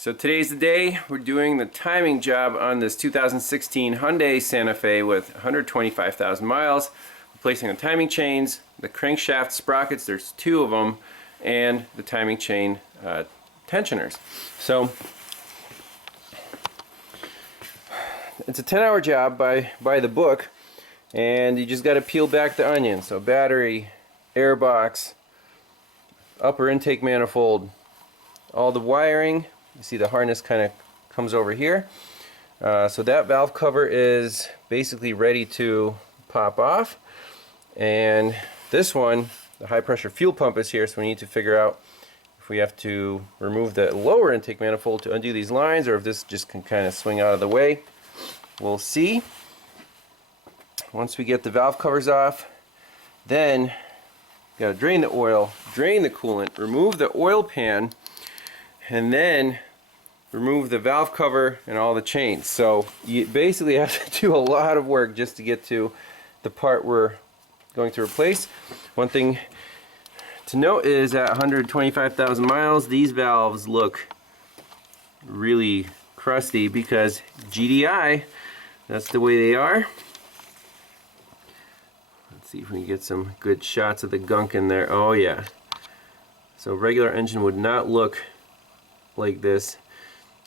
So today's the day. We're doing the timing job on this 2016 Hyundai Santa Fe with 125,000 miles. Replacing the timing chains, the crankshaft sprockets, there's two of them, and the timing chain tensioners. So it's a 10-hour job by the book, and you just got to peel back the onion. So battery, air box, upper intake manifold, all the wiring. You see the harness kind of comes over here. So that valve cover is basically ready to pop off. And this one, the high pressure fuel pump is here, so we need to figure out if we have to remove the lower intake manifold to undo these lines, or if this just can kind of swing out of the way. We'll see. Once we get the valve covers off, then you gotta drain the oil, drain the coolant, remove the oil pan, and then remove the valve cover and all the chains. So you basically have to do a lot of work just to get to the part we're going to replace. One thing to note is at 125,000 miles, these valves look really crusty because GDI, that's the way they are. Let's see if we can get some good shots of the gunk in there. Oh yeah. So regular engine would not look like this.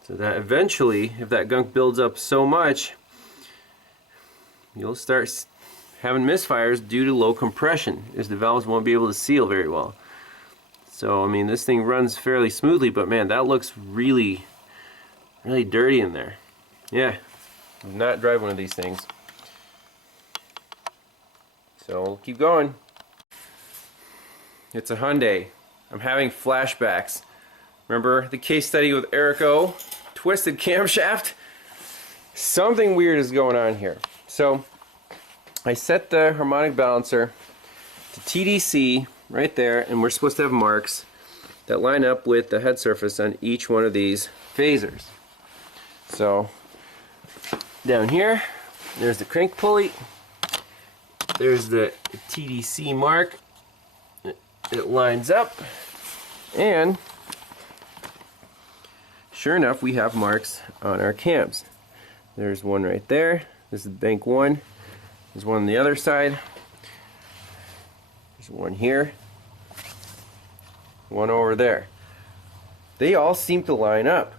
So that eventually, if that gunk builds up so much, you'll start having misfires due to low compression, as the valves won't be able to seal very well. So I mean, this thing runs fairly smoothly, but man, that looks really dirty in there. Yeah, do not drive one of these things. So we'll keep going. It's a Hyundai. I'm having flashbacks. Remember the case study with Eric O? Twisted camshaft? Something weird is going on here. So I set the harmonic balancer to TDC right there, and we're supposed to have marks that line up with the head surface on each one of these phasers. So down here, there's the crank pulley, there's the TDC mark, it lines up, and sure enough, we have marks on our cams. There's one right there. This is bank one. There's one on the other side. There's one here. One over there. They all seem to line up.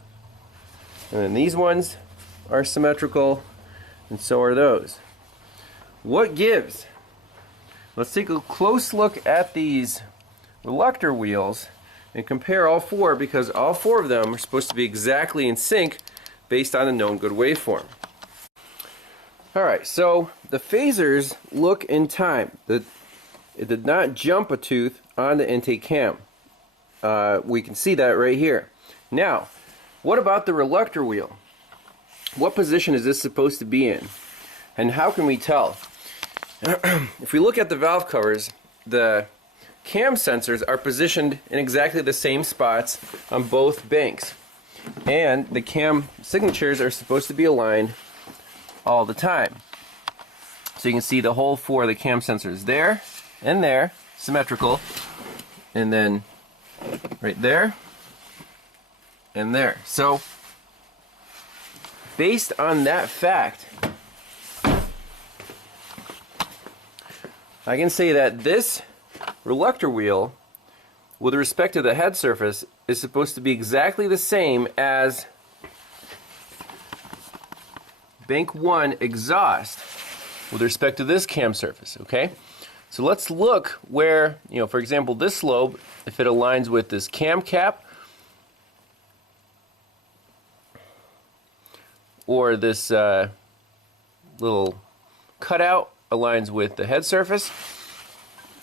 And then these ones are symmetrical, and so are those. What gives? Let's take a close look at these reluctor wheels and compare all four, because all four of them are supposed to be exactly in sync based on a known good waveform. Alright, so the phasers look in time. It did not jump a tooth on the intake cam. We can see that right here. Now, what about the reluctor wheel? What position is this supposed to be in? And how can we tell? If we look at the valve covers, the cam sensors are positioned in exactly the same spots on both banks. And the cam signatures are supposed to be aligned all the time. So you can see the whole four of the cam sensors there and there, symmetrical, and then right there and there. So based on that fact, I can say that this reluctor wheel, with respect to the head surface, is supposed to be exactly the same as bank 1 exhaust with respect to this cam surface, okay? So let's look where, for example, this lobe, if it aligns with this cam cap, or this little cutout aligns with the head surface,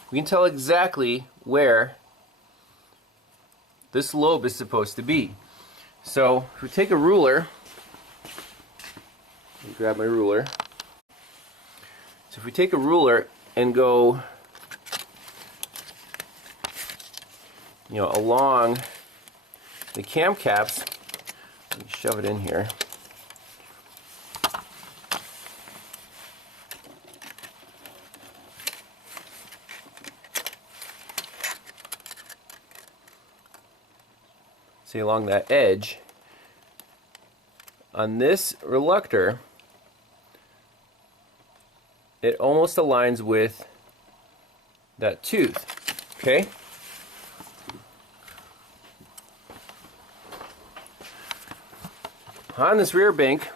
we can tell exactly where this lobe is supposed to be. So if we take a ruler, let me grab my ruler. So if we take a ruler and go along the cam caps, let me shove it in here. See, along that edge, On this reluctor, it almost aligns with that tooth, okay? On this rear bank,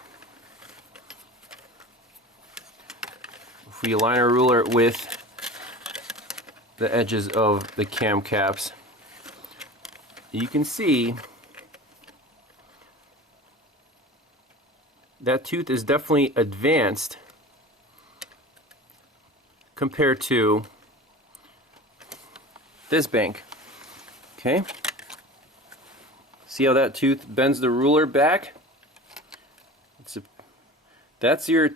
if we align our ruler with the edges of the cam caps, you can see that tooth is definitely advanced compared to this bank. Okay? See how that tooth bends the ruler back? That's your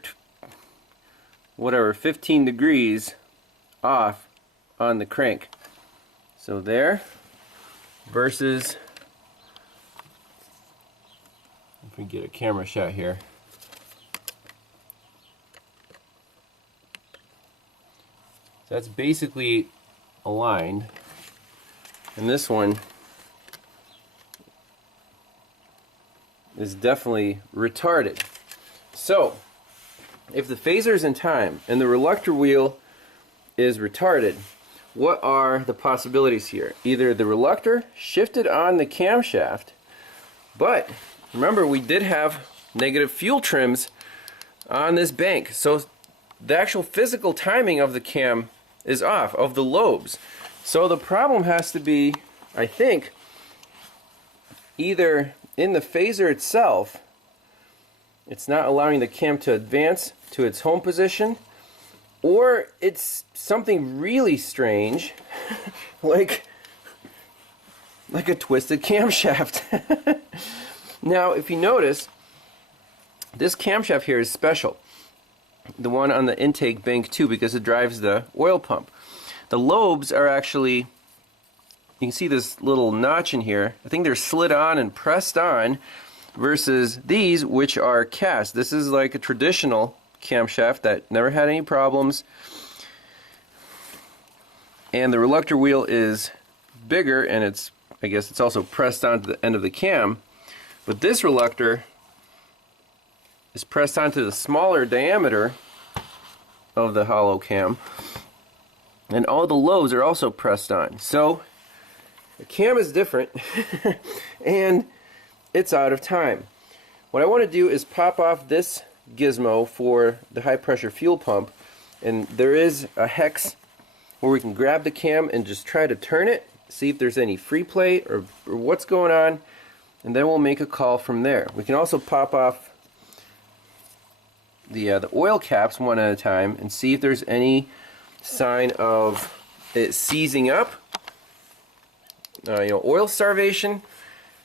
whatever 15 degrees off on the crank. So there versus, if we get a camera shot here, that's basically aligned, and this one is definitely retarded. So if the phaser is in time and the reluctor wheel is retarded, what are the possibilities here? Either the reluctor shifted on the camshaft, but remember we did have negative fuel trims on this bank, so the actual physical timing of the cam is off, of the lobes. So the problem has to be, I think, either in the phaser itself, it's not allowing the cam to advance to its home position, or it's something really strange, like a twisted camshaft. Now, if you notice, this camshaft here is special. The one on the intake bank too, because it drives the oil pump. The lobes are actually, you can see this little notch in here. I think they're slid on and pressed on, versus these, which are cast. This is like a traditional camshaft that never had any problems, and the reluctor wheel is bigger, and it's, I guess it's also pressed onto the end of the cam. But this reluctor is pressed onto the smaller diameter of the hollow cam, and all the lobes are also pressed on. So the cam is different and it's out of time. What I want to do is pop off this gizmo for the high pressure fuel pump, and there is a hex where we can grab the cam and just try to turn it, see if there's any free play or what's going on, and then we'll make a call from there. We can also pop off the oil caps one at a time and see if there's any sign of it seizing up, oil starvation.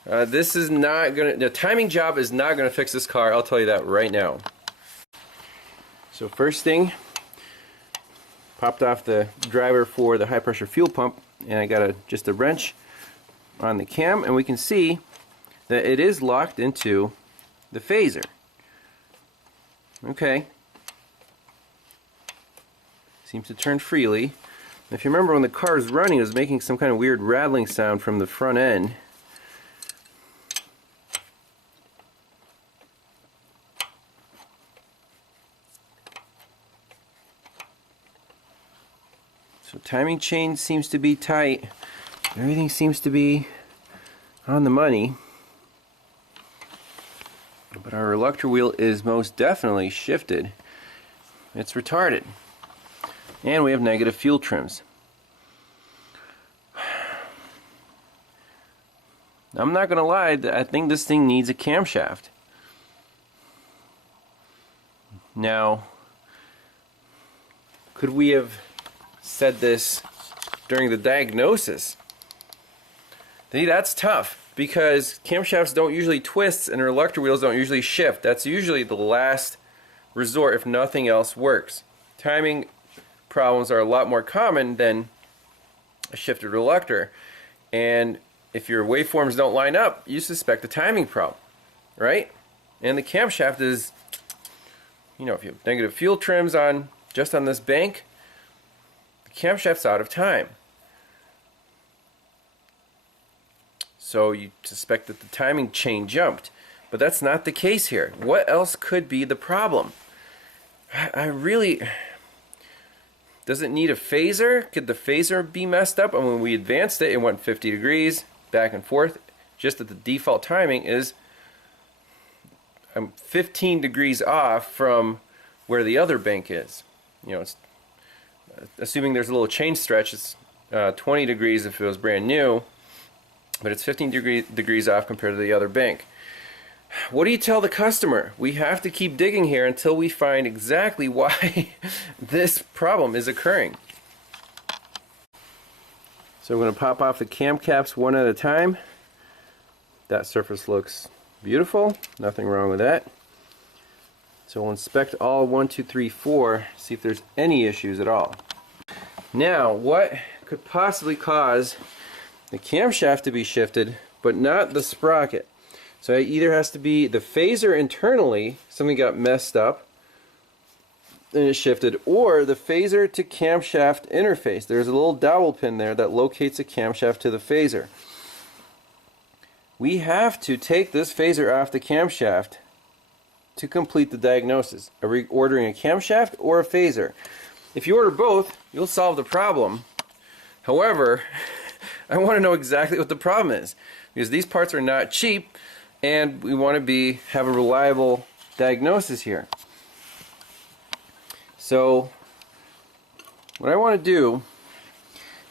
This is not gonna, the timing job is not gonna fix this car, I'll tell you that right now. So first thing, popped off the driver for the high pressure fuel pump, and I got just a wrench on the cam, and we can see that it is locked into the phaser. Okay. Seems to turn freely. If you remember, when the car was running, it was making some kind of weird rattling sound from the front end. So timing chain seems to be tight. Everything seems to be on the money. But our reluctor wheel is most definitely shifted. It's retarded. And we have negative fuel trims. I'm not going to lie, I think this thing needs a camshaft. Now, could we have said this during the diagnosis? See, that's tough, because camshafts don't usually twist and reluctor wheels don't usually shift. That's usually the last resort if nothing else works. Timing problems are a lot more common than a shifted reluctor, and if your waveforms don't line up, you suspect a timing problem, right? And the camshaft is, if you have negative fuel trims on just on this bank, the camshaft's out of time. So you suspect that the timing chain jumped. But that's not the case here. What else could be the problem? I really... Does it need a phaser? Could the phaser be messed up? And when we advanced it, it went 50 degrees back and forth. Just that the default timing is I'm 15 degrees off from where the other bank is. You know, it's, assuming there's a little chain stretch, it's 20 degrees if it was brand new, but it's 15 degrees off compared to the other bank. What do you tell the customer? We have to keep digging here until we find exactly why this problem is occurring. So I'm going to pop off the cam caps one at a time. That surface looks beautiful, nothing wrong with that. So we'll inspect all 1, 2, 3, 4, see if there's any issues at all. Now, what could possibly cause the camshaft to be shifted, but not the sprocket? So it either has to be the phaser internally, something got messed up and it shifted, or the phaser to camshaft interface. There's a little dowel pin there that locates the camshaft to the phaser. We have to take this phaser off the camshaft to complete the diagnosis. Are we ordering a camshaft or a phaser? If you order both, you'll solve the problem. However, I want to know exactly what the problem is, because these parts are not cheap and we want to have a reliable diagnosis here. So what I want to do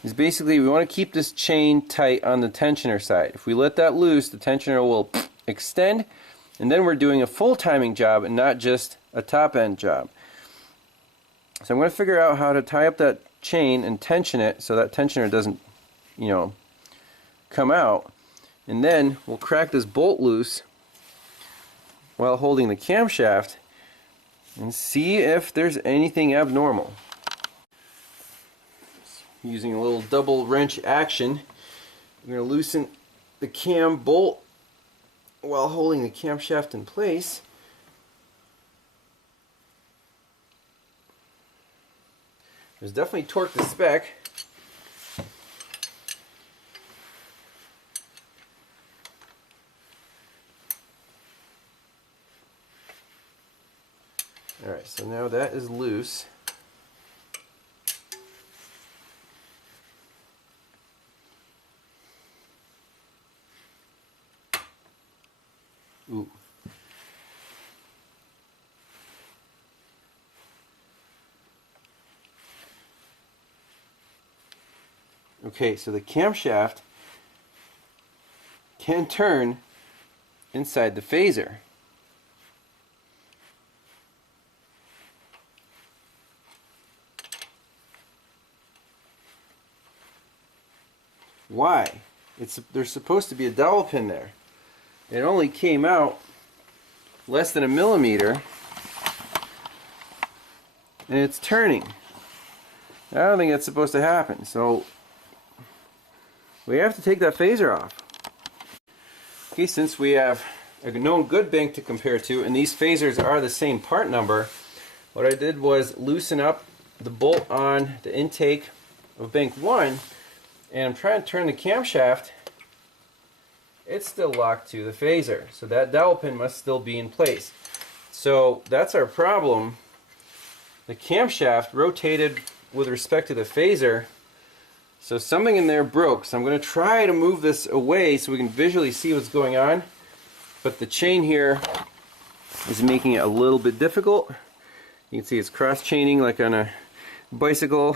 is basically we want to keep this chain tight on the tensioner side. If we let that loose, the tensioner will extend, and then we're doing a full timing job and not just a top end job. So I'm going to figure out how to tie up that chain and tension it so that tensioner doesn't, you know, come out. And then we'll crack this bolt loose while holding the camshaft and see if there's anything abnormal. Using a little double wrench action, we're going to loosen the cam bolt while holding the camshaft in place. There's definitely torque to spec. Alright, so now that is loose. Ooh. Okay, so the camshaft can turn inside the phaser. Why? There's supposed to be a dowel pin there. It only came out less than 1 millimeter, and it's turning. I don't think that's supposed to happen, so we have to take that phaser off. Okay, since we have a known good bank to compare to, and these phasers are the same part number, what I did was loosen up the bolt on the intake of bank 1, and I'm trying to turn the camshaft. It's still locked to the phaser, so that dowel pin must still be in place. So that's our problem. The camshaft rotated with respect to the phaser, so something in there broke. So I'm going to try to move this away so we can visually see what's going on, but the chain here is making it a little bit difficult. You can see it's cross-chaining like on a bicycle.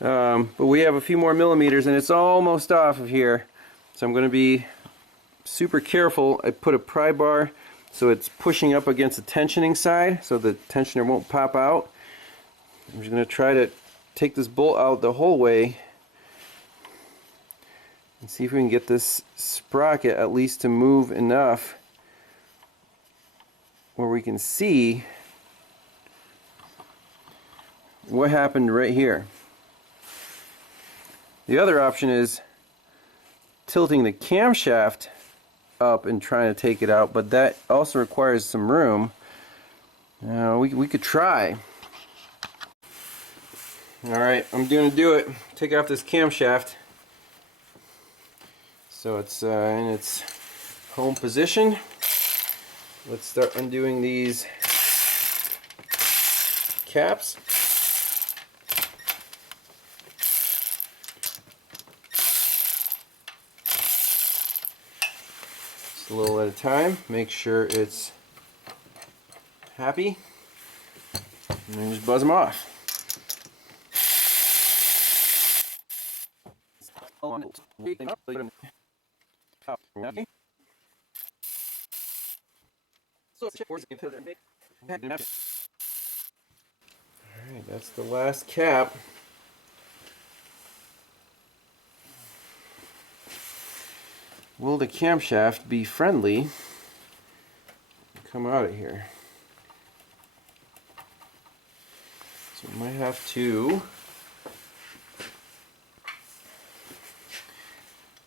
But we have a few more millimeters and it's almost off of here. So I'm going to be super careful. I put a pry bar so it's pushing up against the tensioning side so the tensioner won't pop out. I'm just going to try to take this bolt out the whole way and see if we can get this sprocket at least to move enough where we can see what happened right here. The other option is tilting the camshaft up and trying to take it out, but that also requires some room. We could try. Alright, I'm going to do it. Take off this camshaft so it's in its home position. let's start undoing these caps. Just a little at a time. Make sure it's happy, and then just buzz them off. Alright, that's the last cap. Will the camshaft be friendly? Come out of here. So I might have to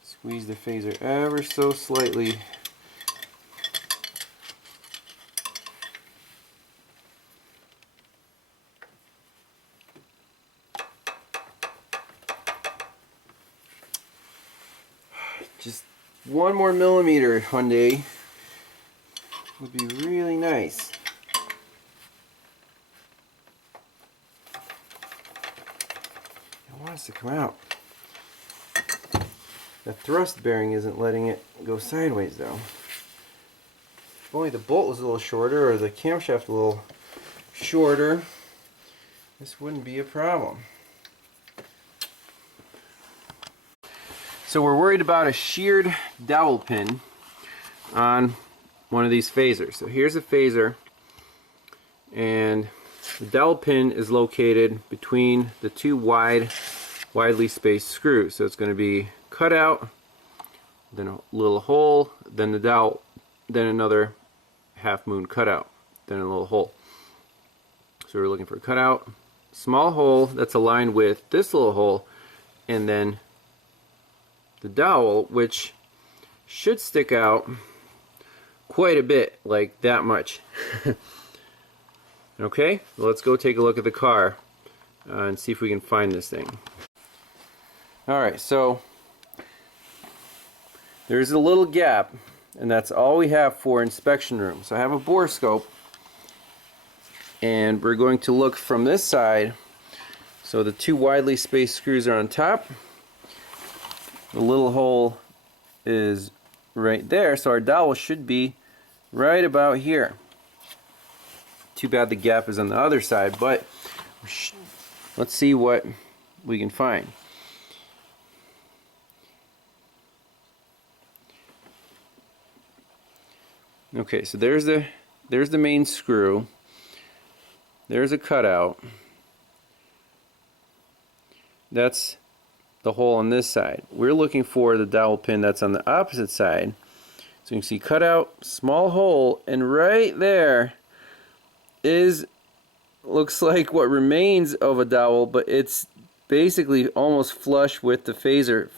squeeze the phaser ever so slightly. Just 1 more millimeter, Hyundai, would be really nice. I want it to come out. The thrust bearing isn't letting it go sideways though. If only the bolt was a little shorter or the camshaft a little shorter, this wouldn't be a problem. So we're worried about a sheared dowel pin on one of these phasers. So here's a phaser, and the dowel pin is located between the two widely spaced screws. So it's going to be cut out, then a little hole, then the dowel, then another half moon cutout, then a little hole. So we're looking for a cutout, small hole that's aligned with this little hole, and then the dowel, which should stick out quite a bit, like that much. Okay, well, let's go take a look at the car and see if we can find this thing. Alright, so there's a little gap, and that's all we have for inspection room. So I have a borescope, and we're going to look from this side. So the two widely spaced screws are on top. The little hole is right there, so our dowel should be right about here. Too bad the gap is on the other side, but let's see what we can find. Okay, so there's the main screw. There's a cutout. That's the hole on this side. We're looking for the dowel pin that's on the opposite side. So you can see cutout, small hole, and right there looks like what remains of a dowel, but it's basically almost flush with the phaser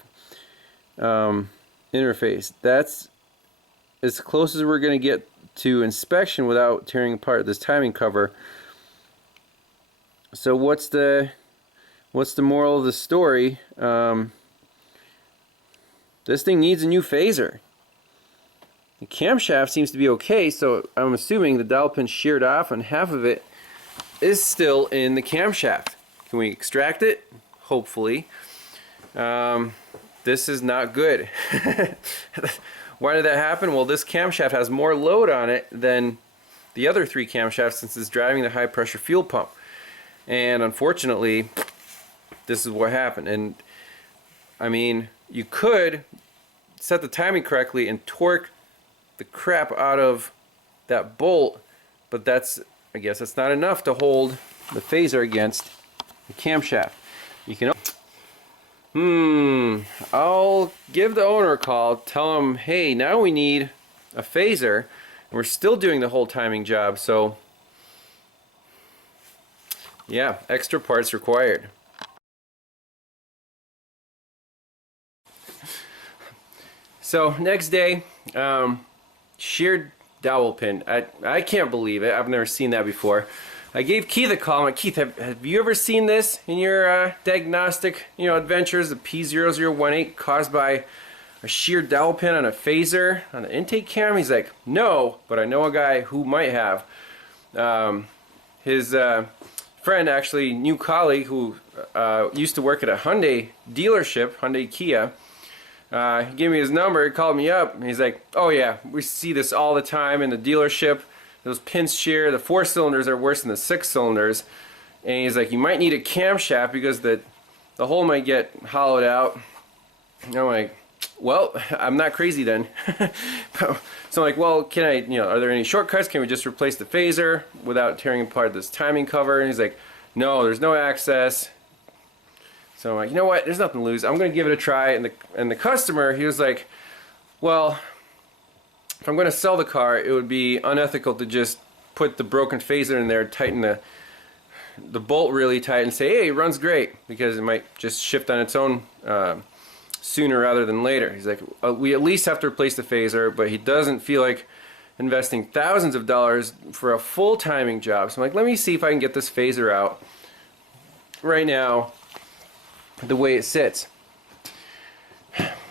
interface. That's as close as we're going to get to inspection without tearing apart this timing cover. So what's the moral of the story? This thing needs a new phaser. The camshaft seems to be okay, so I'm assuming the dowel pin sheared off and half of it is still in the camshaft. Can we extract it? Hopefully. This is not good. Why did that happen? Well, this camshaft has more load on it than the other 3 camshafts since it's driving the high pressure fuel pump. And unfortunately, this is what happened. And I mean, you could set the timing correctly and torque the crap out of that bolt, but I guess that's not enough to hold the phaser against the camshaft. You can I'll give the owner a call, tell him, hey, now we need a phaser, and we're still doing the whole timing job, so yeah, extra parts required. So next day, sheared dowel pin. I can't believe it. I've never seen that before. I gave Keith a call. I'm like, Keith, have you ever seen this in your diagnostic adventures? The P0018 caused by a sheared dowel pin on a phaser on the intake cam? He's like, no, but I know a guy who might have. His friend, actually, new colleague who used to work at a Hyundai dealership, Hyundai Kia, he gave me his number, he called me up, and he's like, oh yeah, we see this all the time in the dealership. Those pins shear, the 4 cylinders are worse than the 6 cylinders. And he's like, you might need a camshaft because the hole might get hollowed out. And I'm like, well, I'm not crazy then. So I'm like, well, can I, are there any shortcuts? Can we just replace the phaser without tearing apart this timing cover? And he's like, no, there's no access. So I'm like, you know what, there's nothing to lose. I'm going to give it a try. And the customer, he was like, well, if I'm going to sell the car, it would be unethical to just put the broken phaser in there, tighten the bolt really tight, and say, hey, it runs great, because it might just shift on its own sooner rather than later. He's like, we at least have to replace the phaser, but he doesn't feel like investing thousands of dollars for a full timing job. So I'm like, let me see if I can get this phaser out right now the way it sits.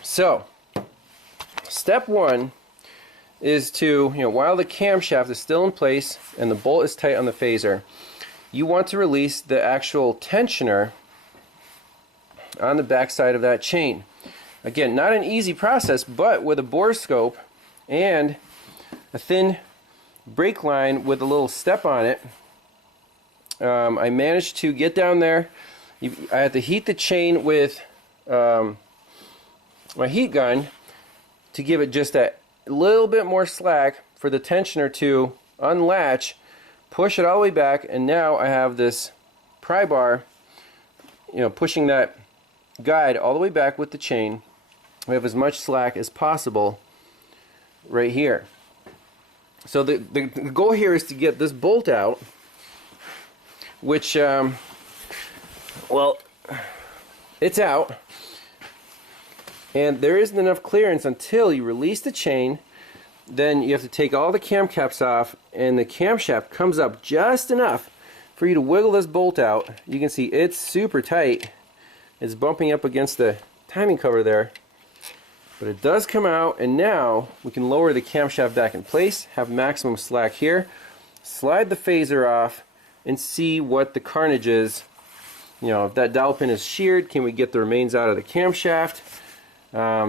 So, step one is to, while the camshaft is still in place and the bolt is tight on the phaser, you want to release the actual tensioner on the back side of that chain. Again, not an easy process, but with a borescope and a thin brake line with a little step on it, I managed to get down there. I had to heat the chain with my heat gun to give it just a little bit more slack for the tensioner to unlatch, push it all the way back, and now I have this pry bar, pushing that guide all the way back with the chain. We have as much slack as possible right here. So the goal here is to get this bolt out, which, well, it's out. And there isn't enough clearance until you release the chain. Then you have to take all the cam caps off, and the camshaft comes up just enough for you to wiggle this bolt out. You can see it's super tight. It's bumping up against the timing cover there. But it does come out, and now we can lower the camshaft back in place, have maximum slack here, slide the phaser off, and see what the carnage is. If that dowel pin is sheared, can we get the remains out of the camshaft?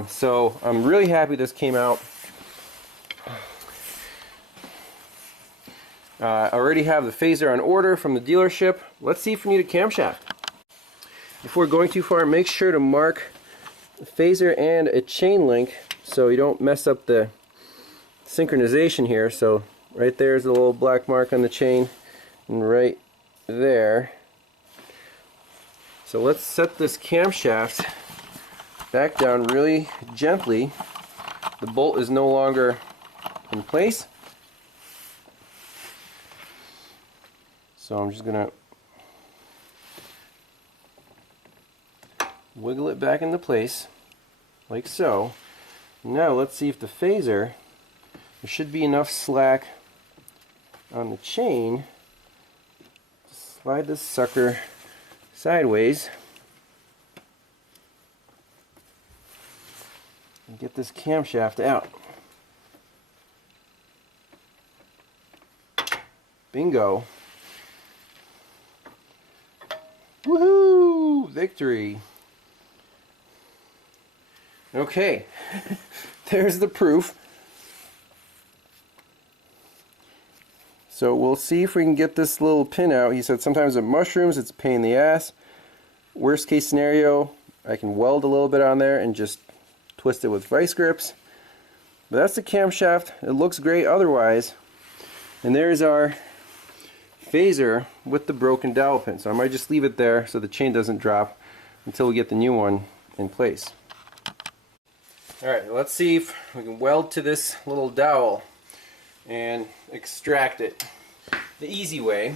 So I'm really happy this came out. I already have the phaser on order from the dealership. Let's see if we need a camshaft. Before going too far, make sure to mark the phaser and a chain link so you don't mess up the synchronization here. So right there's a little black mark on the chain, and right there. So let's set this camshaft back down really gently. The bolt is no longer in place. So I'm just going to wiggle it back into place like so. Now let's see if the phaser, there should be enough slack on the chain to slide this sucker sideways and get this camshaft out. Bingo. Woohoo! Victory. Okay, there's the proof. So we'll see if we can get this little pin out. He said sometimes with mushrooms it's a pain in the ass. Worst case scenario, I can weld a little bit on there and just twist it with vice grips. But that's the camshaft. It looks great otherwise. And there's our phaser with the broken dowel pin. So I might just leave it there so the chain doesn't drop until we get the new one in place. Alright, let's see if we can weld to this little dowel and extract it the easy way.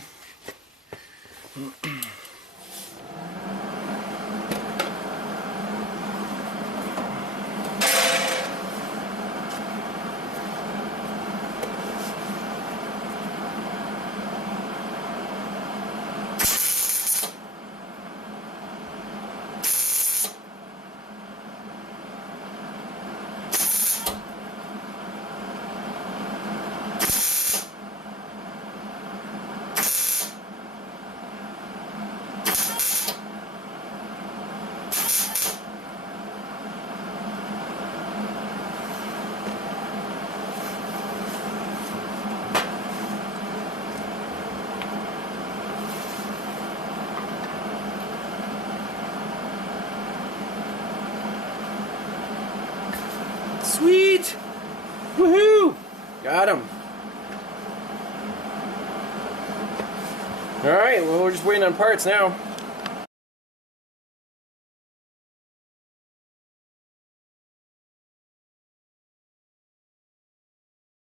Got him. Alright, well, we're just waiting on parts now.